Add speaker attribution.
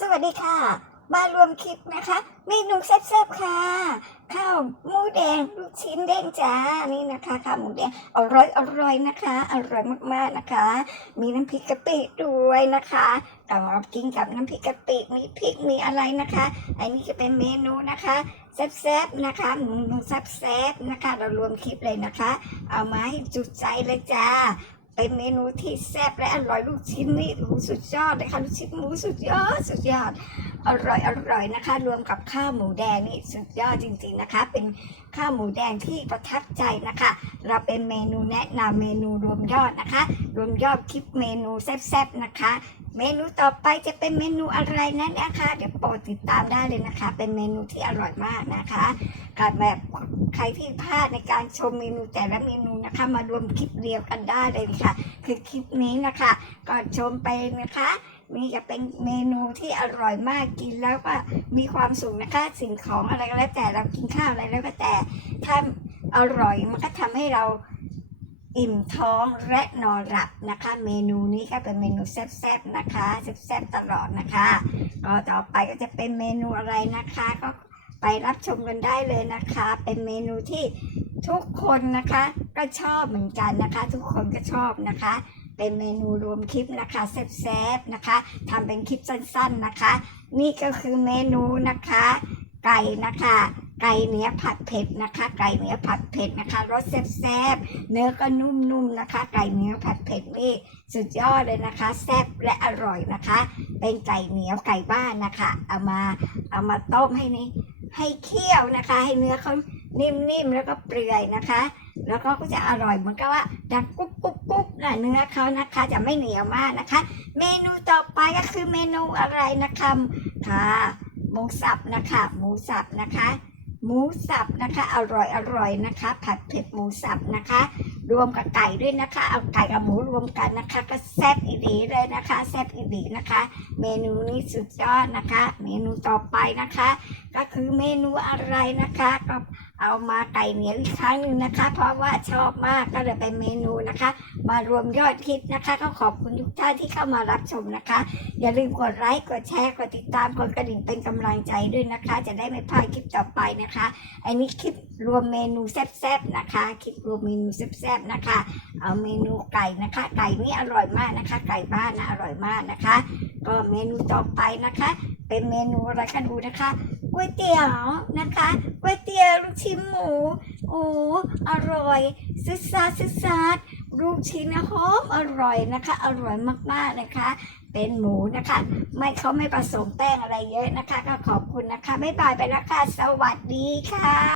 Speaker 1: สวัสดีค่ะ มารวมคลิปนะคะ เมนูแซ่บๆค่ะ ข้าวหมูแดงลูกชิ้นเด้งจ้านี่นะคะข้าวหมูแดงอร่อยอร่อยนะคะ อร่อยมากๆนะคะ มีน้ำพริกกะปิด้วยนะคะแต่ว่ากินกับน้ำพริกกะปิมีพริกมีอะไรนะคะ อันนี้จะเป็นเมนูนะคะแซ่บๆนะคะเมนูแซ่บๆนะคะ เรารวมคลิปเลยนะคะ เอามาให้จุใจเลยจ้า เป็นเมนูที่แซ่บและอร่อยลูกชิ้นนี่โอ้โหสุดยอดเลยค่ะลูกชิ้นหมูสุดยอดสุดยอดอร่อยอร่อยนะคะ รวมกับข้าวหมูแดงนี่สุดยอดจริง ๆนะคะ เป็นข้าวหมูแดงที่ประทับใจนะคะ เราเป็นเมนูแนะนำเมนูรวมยอดนะคะ รวมยอดคลิปเมนูแซ่บๆนะคะ เมนูต่อไปจะเป็นเมนูอะไรนั้นนะคะ เดี๋ยวโปรดติดตามได้เลยนะคะ เป็นเมนูที่อร่อยมากนะคะ การแบบใครที่พลาดในการชมเมนูแต่ละเมนูนะคะ มารวมคลิปเดียวกันได้เลยค่ะ คือคลิปนี้นะคะก่อนชมไปนะคะนี่จะเป็นเมนูที่อร่อยมากกินแล้วก็มีความสุขนะคะสิ่งของอะไรก็แล้วแต่เรากินข้าวอะไรแล้วก็แต่ถ้าอร่อยมันก็ทำให้เราอิ่มท้องและนอนหลับนะคะ เมนูนี้ก็เป็นเมนูแซ่บๆนะคะแซ่บๆตลอดนะคะก็ต่อไปก็จะเป็นเมนูอะไรนะคะก็ ไปรับชมกันได้เลยนะคะ เป็นเมนูที่ทุกคนนะคะ ก็ชอบเหมือนกันนะคะ ทุกคนก็ชอบนะคะ เป็นเมนูรวมคลิปนะคะแซ่บๆนะคะทำเป็นคลิปสั้นๆนะคะ นี่ก็คือเมนูนะคะ ไก่นะคะไก่เนื้อผัดเผ็ดนะคะ ไก่เนื้อผัดเผ็ดนะคะรสแซ่บๆเนื้อก็นุ่มๆนะคะ ไก่เนื้อผัดเผ็ดนี่สุดยอดเลยนะคะ แซ่บและอร่อยนะคะ เป็นไก่เหนียวไก่บ้านนะคะ เอามาเอามาต้มให้นี่ ให้เคี่ยวนะคะ ให้เนื้อเขานิ่มๆแล้วก็เปื่อยนะคะ แล้วก็จะอร่อยเหมือนกับว่าดังกุ๊บกุ๊บกุ๊บนะเนื้อเขานะคะ จะไม่เหนียวมากนะคะ เมนูต่อไปก็คือเมนูอะไรนะคะค่ะหมูสับนะคะหมูสับนะคะ หมูสับนะคะอร่อยอร่อยนะคะ ผัดเผ็ดหมูสับนะคะ รวมกับไก่ด้วยนะคะ เอาไก่กับหมูรวมกันนะคะ ก็แซ่บอีดีเลยนะคะ แซ่บอีดีนะคะ เมนูนี้สุดยอดนะคะ เมนูต่อไปนะคะ ก็คือเมนูอะไรนะคะก็ เอามาไก่เหนียวอีกครั้งหนึ่งนะคะ เพราะว่าชอบมากก็เลยเป็นเมนูนะคะ มารวมยอดฮิตนะคะ ก็ขอบคุณทุกท่านที่เข้ามารับชมนะคะ อย่าลืมกดไลค์กดแชร์กดติดตามกดกระดิ่งเป็นกำลังใจด้วยนะคะ จะได้ไม่พลาดคลิปต่อไปนะคะอันนี้คลิปรวมเมนูแซ่บๆนะคะคลิปรวมเมนูแซ่บๆนะคะ เอาเมนูไก่นะคะ ไก่นี่อร่อยมากนะคะ ไก่บ้านนะอร่อยมากนะคะ ก็เมนูต่อไปนะคะเป็นเมนูอะไรกันดูนะคะก๋วยเตี๋ยวนะคะก๋วยเตี๋ยวลูกชิ้นหมูโอ้อร่อยซึซาซึซาดลูกชิ้นหอมอร่อยนะคะ อร่อยมากๆนะคะ เป็นหมูนะคะ ไม่เขาไม่ผสมแป้งอะไรเยอะนะคะ ก็ขอบคุณนะคะ ไม่บายไปแล้วค่ะสวัสดีค่ะ